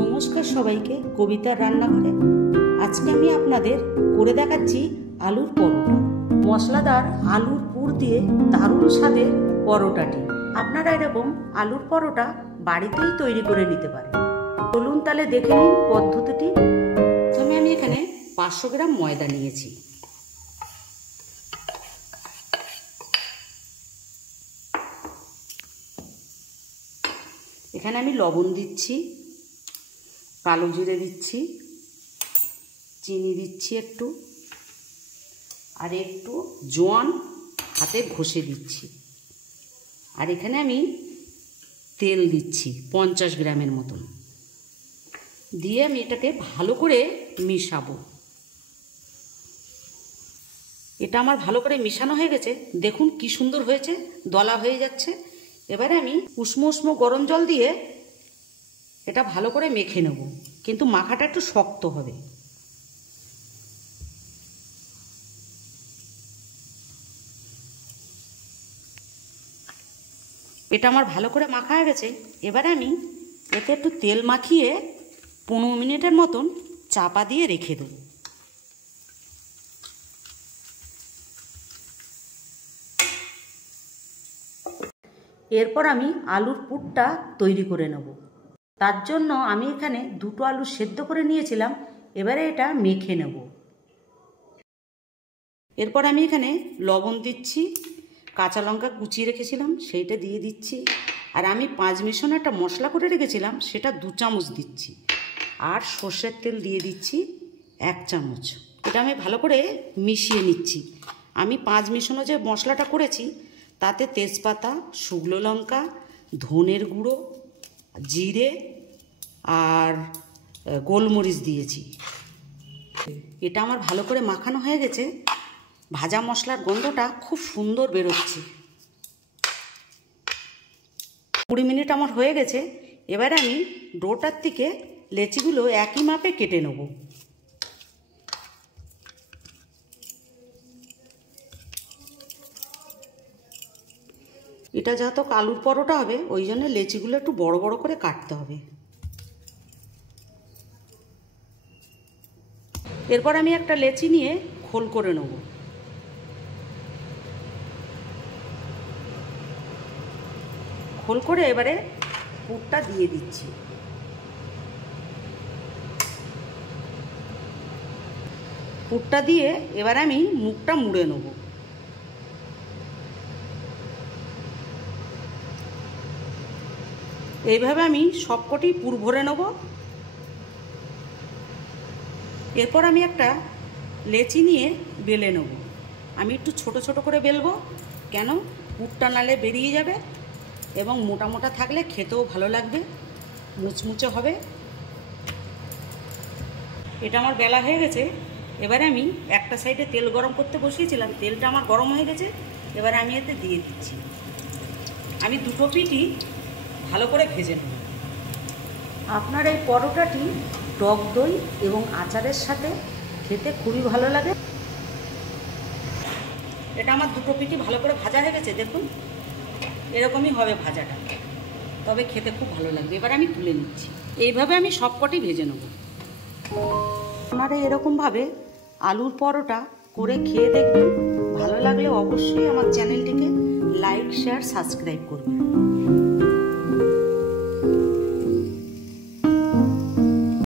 নমস্কার সবাইকে, কবিতার রান্নাঘরে। আজকে আমি আপনাদের করে দেখাচ্ছি আলুর পরোটা। মশলাদার আলুর পুর দিয়ে দারুণ স্বাদের পরোটাটি। আপনারা এরকম আলুর পরোটা বাড়িতেই তৈরি করে নিতে পারেন। চলুন তাহলে দেখে নিন পদ্ধতিটি। প্রথমে আমি এখানে 500 গ্রাম ময়দা নিয়েছি। এখানে আমি লবণ দিচ্ছি, কালো জিরে দিচ্ছি, চিনি দিচ্ছি একটু, আর একটু জোয়ান হাতে ঘষে দিচ্ছি। আর এখানে আমি তেল দিচ্ছি 50 গ্রামের মতন। দিয়ে আমি এটাকে ভালো করে মিশাবো। এটা আমার ভালো করে মিশানো হয়ে গেছে। দেখুন কি সুন্দর হয়েছে, দলা হয়ে যাচ্ছে। এবারে আমি উষ্ণ উষ্ণ গরম জল দিয়ে এটা ভালো করে মেখে নেব, কিন্তু মাখাটা একটু শক্ত হবে। এটা আমার ভালো করে মাখা হয়ে গেছে। এবারে আমি এতে একটু তেল মাখিয়ে 15 মিনিটের মতন চাপা দিয়ে রেখে দেব। এরপর আমি আলুর পুরটা তৈরি করে নেব। তার জন্য আমি এখানে 2টো আলু সেদ্ধ করে নিয়েছিলাম। এবারে এটা মেখে নেব। এরপর আমি এখানে লবণ দিচ্ছি, কাঁচা লঙ্কা কুচিয়ে রেখেছিলাম সেইটা দিয়ে দিচ্ছি, আর আমি 5 মিশন একটা মশলা করে রেখেছিলাম সেটা 2 চামচ দিচ্ছি, আর সর্ষের তেল দিয়ে দিচ্ছি 1 চামচ। এটা আমি ভালো করে মিশিয়ে নিচ্ছি। আমি 5 মিশনও যে মশলাটা করেছি তাতে তেজপাতা, শুকনো লঙ্কা, ধনের গুঁড়ো, জিরে আর গোলমরিচ দিয়েছি। এটা আমার ভালো করে মাখানো হয়ে গেছে। ভাজা মশলার গন্ধটা খুব সুন্দর বেরোচ্ছে। 20 মিনিট আমার হয়ে গেছে। এবারে আমি ডোটার থেকে লেচিগুলো একই মাপে কেটে নেব। এটা যত আলুর পরোটা হবে ওই জন্য লেচিগুলো একটু বড় বড় করে কাটতে হবে। এরপর আমি একটা লেচি নিয়ে খোল করে নেব। খোল করে এবারে পুরটা দিয়ে দিচ্ছি। পুরটা দিয়ে এবার আমি মুখটা মুড়ে নেব। এইভাবে আমি সবকটি পুর ভরে নেব। এরপর আমি একটা লেচি নিয়ে বেলে নেব। আমি একটু ছোট ছোট করে বেলবো, কেন পুরটা নালে বেরিয়ে যাবে এবং মোটা মোটা থাকলে খেতেও ভালো লাগবে, মুচমুচে হবে। এটা আমার বেলা হয়ে গেছে। এবারে আমি একটা সাইডে তেল গরম করতে বসিয়েছিলাম, তেলটা আমার গরম হয়ে গেছে। এবারে আমি এতে দিয়ে দিচ্ছি। আমি 2টো পিঠই ভালো করে ভেজে নেব। আপনার এই পরোটাটি টক দই এবং আচারের সাথে খেতে খুবই ভালো লাগে। এটা আমার 2টো পিঠই ভালো করে ভাজা হয়ে গেছে। দেখুন এরকমই হবে ভাজাটা, তবে খেতে খুব ভালো লাগবে। এবার আমি তুলে নিচ্ছি। এইভাবে আমি সবকটি ভেজে নেব। আপনারা এরকমভাবে আলুর পরোটা করে খেয়ে দেখবেন। ভালো লাগলে অবশ্যই আমার চ্যানেলটিকে লাইক, শেয়ার, সাবস্ক্রাইব করবেন।